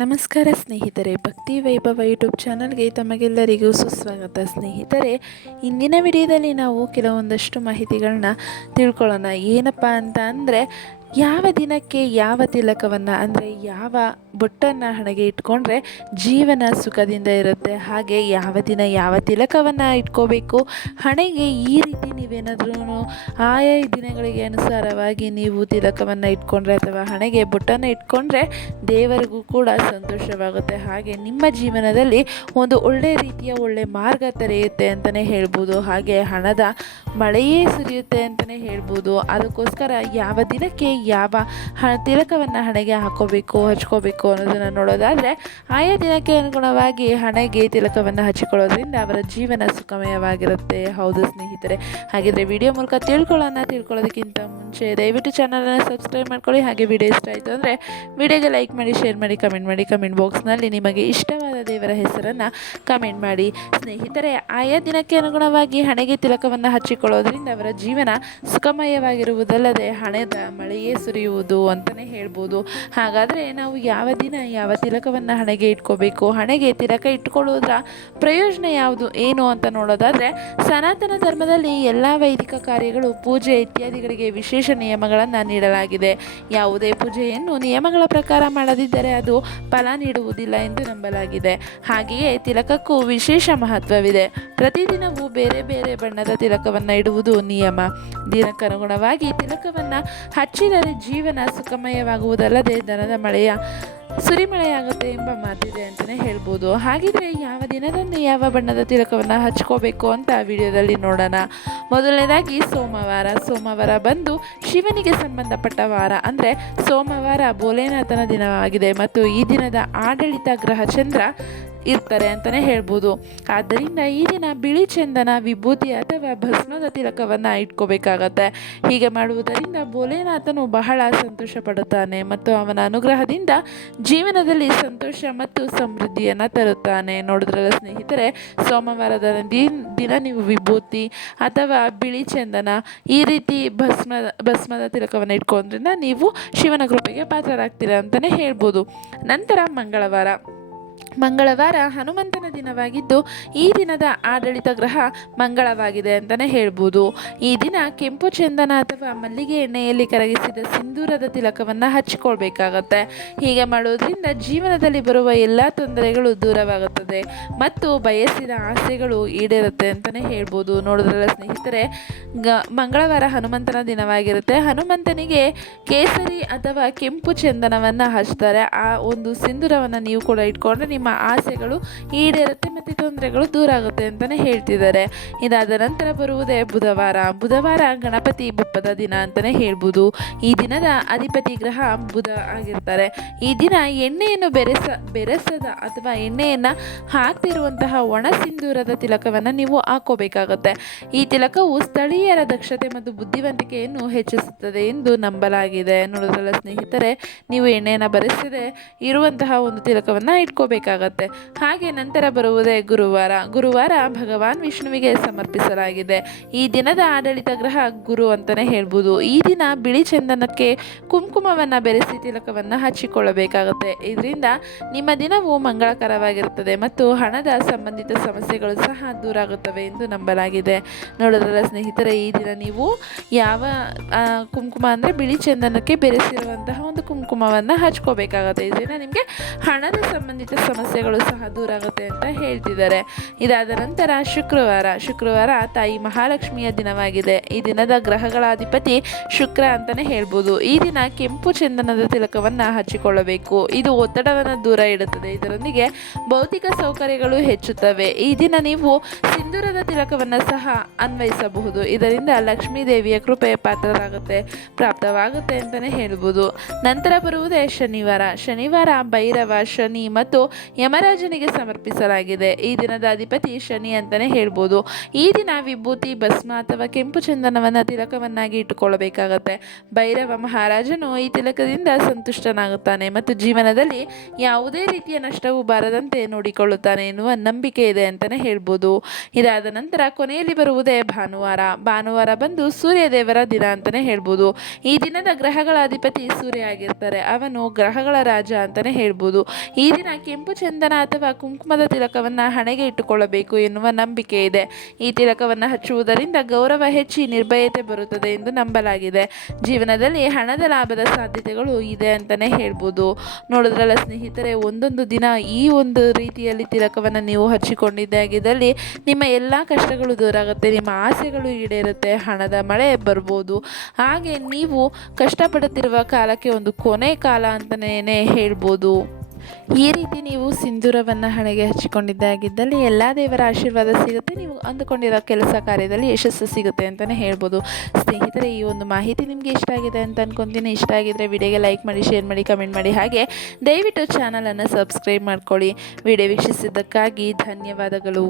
ನಮಸ್ಕಾರ ಸ್ನೇಹಿತರೆ, ಭಕ್ತಿ ವೈಭವ ಯೂಟ್ಯೂಬ್ ಚಾನಲ್ಗೆ ತಮಗೆಲ್ಲರಿಗೂ ಸುಸ್ವಾಗತ. ಸ್ನೇಹಿತರೆ, ಇಂದಿನ ವಿಡಿಯೋದಲ್ಲಿ ನಾವು ಕೆಲವೊಂದಷ್ಟು ಮಾಹಿತಿಗಳನ್ನ ತಿಳ್ಕೊಳ್ಳೋಣ. ಏನಪ್ಪ ಅಂತ ಅಂದರೆ, ಯಾವ ದಿನಕ್ಕೆ ಯಾವ ತಿಲಕವನ್ನು ಅಂದರೆ ಯಾವ ಬೊಟ್ಟನ್ನು ಹಣೆಗೆ ಇಟ್ಕೊಂಡ್ರೆ ಜೀವನ ಸುಖದಿಂದ ಇರುತ್ತೆ, ಹಾಗೆ ಯಾವ ದಿನ ಯಾವ ತಿಲಕವನ್ನು ಇಟ್ಕೋಬೇಕು, ಹಣೆಗೆ ಈ ರೀತಿ ನೀವೇನಾದ್ರೂ ಆಯಾ ದಿನಗಳಿಗೆ ಅನುಸಾರವಾಗಿ ನೀವು ತಿಲಕವನ್ನು ಇಟ್ಕೊಂಡ್ರೆ ಅಥವಾ ಹಣೆಗೆ ಬೊಟ್ಟನ್ನು ಇಟ್ಕೊಂಡ್ರೆ ದೇವರಿಗೂ ಕೂಡ ಸಂತೋಷವಾಗುತ್ತೆ, ಹಾಗೆ ನಿಮ್ಮ ಜೀವನದಲ್ಲಿ ಒಂದು ಒಳ್ಳೆಯ ರೀತಿಯ ಒಳ್ಳೆ ಮಾರ್ಗ ತೆರೆಯುತ್ತೆ ಅಂತಲೇ ಹೇಳ್ಬೋದು. ಹಾಗೆ ಹಣದ ಮಳೆಯೇ ಸುರಿಯುತ್ತೆ ಅಂತಲೇ ಹೇಳ್ಬೋದು. ಅದಕ್ಕೋಸ್ಕರ ಯಾವ ದಿನಕ್ಕೆ ಯಾವ ತಿಲಕವನ್ನು ಹಣೆಗೆ ಹಾಕೋಬೇಕು ಹಚ್ಕೋಬೇಕು ಅನ್ನೋದನ್ನು ನೋಡೋದಾದರೆ, ಆಯಾ ದಿನಕ್ಕೆ ಅನುಗುಣವಾಗಿ ಹಣೆಗೆ ತಿಲಕವನ್ನು ಹಚ್ಚಿಕೊಳ್ಳೋದ್ರಿಂದ ಅವರ ಜೀವನ ಸುಖಮಯವಾಗಿರುತ್ತೆ. ಹೌದು ಸ್ನೇಹಿತರೆ, ಹಾಗಿದ್ರೆ ವಿಡಿಯೋ ಮೂಲಕ ತಿಳ್ಕೊಳ್ಳೋದಕ್ಕಿಂತ ಮುಂಚೆ ದಯವಿಟ್ಟು ಚಾನಲನ್ನು ಸಬ್ಸ್ಕ್ರೈಬ್ ಮಾಡ್ಕೊಳ್ಳಿ. ಹಾಗೆ ವಿಡಿಯೋ ಇಷ್ಟ ಆಯಿತು ಅಂದರೆ ವಿಡಿಯೋಗೆ ಲೈಕ್ ಮಾಡಿ, ಶೇರ್ ಮಾಡಿ, ಕಮೆಂಟ್ ಮಾಡಿ. ಕಮೆಂಟ್ ಬಾಕ್ಸ್ನಲ್ಲಿ ನಿಮಗೆ ಇಷ್ಟವಾದ ದೇವರ ಹೆಸರನ್ನು ಕಮೆಂಟ್ ಮಾಡಿ. ಸ್ನೇಹಿತರೆ, ಆಯಾ ದಿನಕ್ಕೆ ಅನುಗುಣವಾಗಿ ಹಣೆಗೆ ತಿಲಕವನ್ನು ಹಚ್ಚಿಕೊಳ್ಳೋದ್ರಿಂದ ಅವರ ಜೀವನ ಸುಖಮಯವಾಗಿರುವುದಲ್ಲದೆ ಹಣೆದ ಮಳೆಯೇ ಸುರಿಯುವುದು ಅಂತಲೇ ಹೇಳ್ಬೋದು. ಹಾಗಾದರೆ ನಾವು ಯಾವ ದಿನ ಯಾವ ತಿಲಕವನ್ನು ಹಣೆಗೆ ಇಟ್ಕೋಬೇಕು, ಹಣೆಗೆ ತಿಲಕ ಇಟ್ಕೊಳ್ಳೋದ್ರ ಪ್ರಯೋಜನ ಯಾವುದು ಏನು ಅಂತ ನೋಡೋದಾದರೆ, ಸನಾತನ ಧರ್ಮದಲ್ಲಿ ಎಲ್ಲ ವೈದಿಕ ಕಾರ್ಯಗಳು, ಪೂಜೆ ಇತ್ಯಾದಿಗಳಿಗೆ ವಿಶೇಷ ನಿಯಮಗಳನ್ನು ನೀಡಲಾಗಿದೆ. ಯಾವುದೇ ಪೂಜೆಯನ್ನು ನಿಯಮಗಳ ಪ್ರಕಾರ ಮಾಡದಿದ್ದರೆ ಅದು ಫಲ ನೀಡುವುದಿಲ್ಲ ಎಂದು ನಂಬಲಾಗಿದೆ. ಹಾಗೆಯೇ ತಿಲಕಕ್ಕೂ ವಿಶೇಷ ಮಹತ್ವವಿದೆ. ಪ್ರತಿದಿನವೂ ಬೇರೆ ಬೇರೆ ಬಣ್ಣದ ತಿಲಕವನ್ನು ಇಡುವುದು ನಿಯಮ. ದಿನಕ್ಕನುಗುಣವಾಗಿ ತಿಲಕವನ್ನು ಹಚ್ಚಿದರೆ ಜೀವನ ಸುಖಮಯವಾಗುವುದಲ್ಲದೆ ಧನದ ಮಳೆಯ ಸುರಿಮಳೆಯಾಗುತ್ತೆ ಎಂಬ ಮಾತಿದೆ ಅಂತಲೇ ಹೇಳ್ಬೋದು. ಹಾಗಿದ್ರೆ ಯಾವ ದಿನದಂದು ಯಾವ ಬಣ್ಣದ ತಿಲಕವನ್ನು ಹಚ್ಕೋಬೇಕು ಅಂತ ವಿಡಿಯೋದಲ್ಲಿ ನೋಡೋಣ. ಮೊದಲನೇದಾಗಿ ಸೋಮವಾರ ಬಂದು ಶಿವನಿಗೆ ಸಂಬಂಧಪಟ್ಟ ವಾರ, ಅಂದರೆ ಸೋಮವಾರ ಭೋಲೆನಾಥನ ದಿನವಾಗಿದೆ ಮತ್ತು ಈ ದಿನದ ಆಡಳಿತ ಗ್ರಹ ಚಂದ್ರ ಇರ್ತಾರೆ ಅಂತಲೇ ಹೇಳ್ಬೋದು. ಆದ್ದರಿಂದ ಈ ದಿನ ಬಿಳಿ ಚಂದನ, ವಿಭೂತಿ ಅಥವಾ ಭಸ್ಮದ ತಿಲಕವನ್ನು ಇಟ್ಕೋಬೇಕಾಗತ್ತೆ. ಹೀಗೆ ಮಾಡುವುದರಿಂದ ಭೋಲೆನಾಥನು ಬಹಳ ಸಂತೋಷ ಪಡುತ್ತಾನೆ ಮತ್ತು ಅವನ ಅನುಗ್ರಹದಿಂದ ಜೀವನದಲ್ಲಿ ಸಂತೋಷ ಮತ್ತು ಸಮೃದ್ಧಿಯನ್ನು ತರುತ್ತಾನೆ. ನೋಡಿದ್ರಲ್ಲ ಸ್ನೇಹಿತರೆ, ಸೋಮವಾರದ ದಿನ ನೀವು ವಿಭೂತಿ ಅಥವಾ ಬಿಳಿ ಚಂದನ ಈ ರೀತಿ ಭಸ್ಮದ ತಿಲಕವನ್ನು ಇಟ್ಕೊಂಡ್ರಿಂದ ನೀವು ಶಿವನ ಕೃಪೆಗೆ ಪಾತ್ರರಾಗ್ತೀರಾ ಅಂತಲೇ ಹೇಳ್ಬೋದು. ನಂತರ ಮಂಗಳವಾರ ಹನುಮಂತನ ದಿನವಾಗಿದ್ದು ಈ ದಿನದ ಆಡಳಿತ ಗ್ರಹ ಮಂಗಳವಾಗಿದೆ ಅಂತಲೇ ಹೇಳ್ಬೋದು. ಈ ದಿನ ಕೆಂಪು ಚಂದನ ಅಥವಾ ಮಲ್ಲಿಗೆ ಎಣ್ಣೆಯಲ್ಲಿ ಕರಗಿಸಿದ ಸಿಂಧೂರದ ತಿಲಕವನ್ನು ಹಚ್ಚಿಕೊಳ್ಬೇಕಾಗತ್ತೆ. ಹೀಗೆ ಮಾಡೋದ್ರಿಂದ ಜೀವನದಲ್ಲಿ ಬರುವ ಎಲ್ಲ ತೊಂದರೆಗಳು ದೂರವಾಗುತ್ತದೆ ಮತ್ತು ಬಯಸಿದ ಆಸೆಗಳು ಈಡೇರುತ್ತೆ ಅಂತಲೇ ಹೇಳ್ಬೋದು. ನೋಡಿದ್ರಲ್ಲ ಸ್ನೇಹಿತರೆ, ಮಂಗಳವಾರ ಹನುಮಂತನ ದಿನವಾಗಿರುತ್ತೆ. ಹನುಮಂತನಿಗೆ ಕೇಸರಿ ಅಥವಾ ಕೆಂಪು ಚಂದನವನ್ನು ಹಚ್ತಾರೆ. ಆ ಒಂದು ಸಿಂಧೂರವನ್ನು ನೀವು ಕೂಡ ಇಟ್ಕೊಂಡ್ರೆ ನಿಮ್ಮ ಆಸೆಗಳು ಈಡೇರುತ್ತೆ ಮತ್ತು ತೊಂದರೆಗಳು ದೂರ ಆಗುತ್ತೆ ಅಂತಲೇ ಹೇಳ್ತಿದ್ದಾರೆ. ಇದಾದ ನಂತರ ಬರುವುದೇ ಬುಧವಾರ ಗಣಪತಿ ಬಪ್ಪದ ದಿನ ಅಂತಲೇ ಹೇಳ್ಬೋದು. ಈ ದಿನದ ಅಧಿಪತಿ ಗ್ರಹ ಬುಧ ಆಗಿರ್ತಾರೆ. ಈ ದಿನ ಎಣ್ಣೆಯನ್ನು ಬೆರೆಸದ ಅಥವಾ ಎಣ್ಣೆಯನ್ನು ಹಾಕ್ತಿರುವಂತಹ ಒಣ ಸಿಂಧೂರದ ತಿಲಕವನ್ನು ನೀವು ಹಾಕೋಬೇಕಾಗತ್ತೆ. ಈ ತಿಲಕವು ಸ್ಥಳೀಯರ ದಕ್ಷತೆ ಮತ್ತು ಬುದ್ಧಿವಂತಿಕೆಯನ್ನು ಹೆಚ್ಚಿಸುತ್ತದೆ ಎಂದು ನಂಬಲಾಗಿದೆ. ನೋಡೋದಲ್ಲ ಸ್ನೇಹಿತರೆ, ನೀವು ಎಣ್ಣೆಯನ್ನು ಬೆರೆಸದೆ ಇರುವಂತಹ ಒಂದು ತಿಲಕವನ್ನು ಇಟ್ಕೋಬೇಕಾಗತ್ತೆ. ಹಾಗೆ ನಂತರ ಬರುವುದೇ ಗುರುವಾರ ಭಗವಾನ್ ವಿಷ್ಣುವಿಗೆ ಸಮರ್ಪಿಸಲಾಗಿದೆ. ಈ ದಿನದ ಆಡಳಿತ ಗ್ರಹ ಗುರು ಅಂತಲೇ ಹೇಳ್ಬೋದು. ಈ ದಿನ ಬಿಳಿ ಚಂದನಕ್ಕೆ ಕುಂಕುಮವನ್ನು ಬೆರೆಸಿ ತಿಲಕವನ್ನು ಹಚ್ಚಿಕೊಳ್ಳಬೇಕಾಗುತ್ತೆ. ಇದರಿಂದ ನಿಮ್ಮ ದಿನವು ಮಂಗಳಕರವಾಗಿರುತ್ತದೆ ಮತ್ತು ಹಣದ ಸಂಬಂಧಿತ ಸಮಸ್ಯೆಗಳು ಸಹ ದೂರ ಆಗುತ್ತವೆ ಎಂದು ನಂಬಲಾಗಿದೆ. ನೋಡೋದ್ರಲ್ಲ ಸ್ನೇಹಿತರೆ, ಈ ದಿನ ನೀವು ಯಾವ ಕುಂಕುಮ ಅಂದರೆ ಬಿಳಿ ಚಂದನಕ್ಕೆ ಬೆರೆಸಿರುವಂತಹ ಒಂದು ಕುಂಕುಮವನ್ನು ಹಚ್ಕೋಬೇಕಾಗುತ್ತೆ. ಇದರಿಂದ ನಿಮಗೆ ಹಣದ ಸಂಬಂಧಿತ ಸಮಸ್ಯೆಗಳು ಸಹ ದೂರ ಆಗುತ್ತೆ ಅಂತ ಹೇಳ್ತಿದ್ದಾರೆ. ಇದಾದ ನಂತರ ಶುಕ್ರವಾರ ತಾಯಿ ಮಹಾಲಕ್ಷ್ಮಿಯ ದಿನವಾಗಿದೆ. ಈ ದಿನದ ಗ್ರಹಗಳ ಅಧಿಪತಿ ಶುಕ್ರ ಅಂತಲೇ ಹೇಳ್ಬೋದು. ಈ ದಿನ ಕೆಂಪು ಚಂದನದ ತಿಲಕವನ್ನು ಹಚ್ಚಿಕೊಳ್ಳಬೇಕು. ಇದು ಒತ್ತಡವನ್ನು ದೂರ ಇಡುತ್ತದೆ. ಇದರೊಂದಿಗೆ ಭೌತಿಕ ಸೌಕರ್ಯಗಳು ಹೆಚ್ಚುತ್ತವೆ. ಈ ದಿನ ನೀವು ಸಿಂಧೂರದ ತಿಲಕವನ್ನು ಸಹ ಅನ್ವಯಿಸಬಹುದು. ಇದರಿಂದ ಲಕ್ಷ್ಮೀ ದೇವಿಯ ಕೃಪೆ ಪ್ರಾಪ್ತವಾಗುತ್ತೆ ಅಂತಲೇ ಹೇಳ್ಬೋದು. ನಂತರ ಬರುವುದೇ ಶನಿವಾರ ಭೈರವ, ಶನಿ ಮತ್ತು ಯಮರಾಜನಿಗೆ ಸಮರ್ಪಿಸಲಾಗಿದೆ. ಈ ದಿನದ ಅಧಿಪತಿ ಶನಿ ಅಂತಲೇ ಹೇಳ್ಬೋದು. ಈ ದಿನ ವಿಭೂತಿ, ಭಸ್ಮ ಅಥವಾ ಕೆಂಪು ಚಂದನವನ್ನು ತಿಲಕವನ್ನಾಗಿ ಇಟ್ಟುಕೊಳ್ಳಬೇಕಾಗತ್ತೆ. ಭೈರವ ಮಹಾರಾಜನು ಈ ತಿಲಕದಿಂದ ಸಂತುಷ್ಟನಾಗುತ್ತಾನೆ ಮತ್ತು ಜೀವನದಲ್ಲಿ ಯಾವುದೇ ರೀತಿಯ ನಷ್ಟವು ಬಾರದಂತೆ ನೋಡಿಕೊಳ್ಳುತ್ತಾನೆ ಎನ್ನುವ ನಂಬಿಕೆ ಇದೆ ಅಂತಲೇ ಹೇಳ್ಬೋದು. ಇದಾದ ನಂತರ ಕೊನೆಯಲ್ಲಿ ಬರುವುದೇ ಭಾನುವಾರ ಬಂದು ಸೂರ್ಯ ದೇವರ ದಿನ ಅಂತಲೇ ಹೇಳ್ಬೋದು. ಈ ದಿನದ ಗ್ರಹಗಳ ಅಧಿಪತಿ ಸೂರ್ಯ ಆಗಿರ್ತಾರೆ. ಅವನು ಗ್ರಹಗಳ ರಾಜ ಅಂತಲೇ ಹೇಳ್ಬೋದು. ಈ ದಿನ ಕೆಂಪು ಚಂದನ ಅಥವಾ ಕುಂಕುಮದ ತಿಲಕವನ್ನು ಹಣೆಗೆ ಇಟ್ಟುಕೊಳ್ಳಬೇಕು ಎನ್ನುವ ನಂಬಿಕೆ ಇದೆ. ಈ ತಿಲಕವನ್ನು ಹಚ್ಚುವುದರಿಂದ ಗೌರವ ಹೆಚ್ಚಿ ನಿರ್ಭಯತೆ ಬರುತ್ತದೆ ಎಂದು ನಂಬಲಾಗಿದೆ. ಜೀವನದಲ್ಲಿ ಹಣದ ಲಾಭದ ಸಾಧ್ಯತೆಗಳು ಇದೆ ಅಂತಲೇ ಹೇಳ್ಬೋದು. ನೋಡಿದ್ರಲ್ಲ ಸ್ನೇಹಿತರೆ, ಒಂದೊಂದು ದಿನ ಈ ಒಂದು ರೀತಿಯಲ್ಲಿ ತಿಲಕವನ್ನು ನೀವು ಹಚ್ಚಿಕೊಂಡಿದ್ದೇ ಆಗಿದ್ದಲ್ಲಿ ನಿಮ್ಮ ಎಲ್ಲ ಕಷ್ಟಗಳು ದೂರ ಆಗುತ್ತೆ, ನಿಮ್ಮ ಆಸೆಗಳು ಈಡೇರುತ್ತೆ, ಹಣದ ಮಳೆ ಬರ್ಬೋದು. ಹಾಗೆ ನೀವು ಕಷ್ಟಪಡುತ್ತಿರುವ ಕಾಲಕ್ಕೆ ಒಂದು ಕೊನೆ ಕಾಲ ಅಂತಲೇ ಹೇಳ್ಬೋದು. ಈ ರೀತಿ ನೀವು ಸಿಂಧೂರವನ್ನು ಹಣೆಗೆ ಹಚ್ಚಿಕೊಂಡಿದ್ದೇ ಆಗಿದ್ದಲ್ಲಿ ಎಲ್ಲ ದೇವರ ಆಶೀರ್ವಾದ ಸಿಗುತ್ತೆ, ನೀವು ಅಂದುಕೊಂಡಿರೋ ಕೆಲಸ ಕಾರ್ಯದಲ್ಲಿ ಯಶಸ್ಸು ಸಿಗುತ್ತೆ ಅಂತಲೇ ಹೇಳ್ಬೋದು. ಸ್ನೇಹಿತರೆ, ಈ ಒಂದು ಮಾಹಿತಿ ನಿಮಗೆ ಇಷ್ಟ ಆಗಿದೆ ಅಂತ ಅಂದ್ಕೊತೀನಿ. ಇಷ್ಟ ಆಗಿದ್ದರೆ ವಿಡಿಯೋಗೆ ಲೈಕ್ ಮಾಡಿ, ಶೇರ್ ಮಾಡಿ, ಕಮೆಂಟ್ ಮಾಡಿ. ಹಾಗೆ ದಯವಿಟ್ಟು ಚಾನಲನ್ನು ಸಬ್ಸ್ಕ್ರೈಬ್ ಮಾಡ್ಕೊಳ್ಳಿ. ವಿಡಿಯೋ ವೀಕ್ಷಿಸಿದ್ದಕ್ಕಾಗಿ ಧನ್ಯವಾದಗಳು.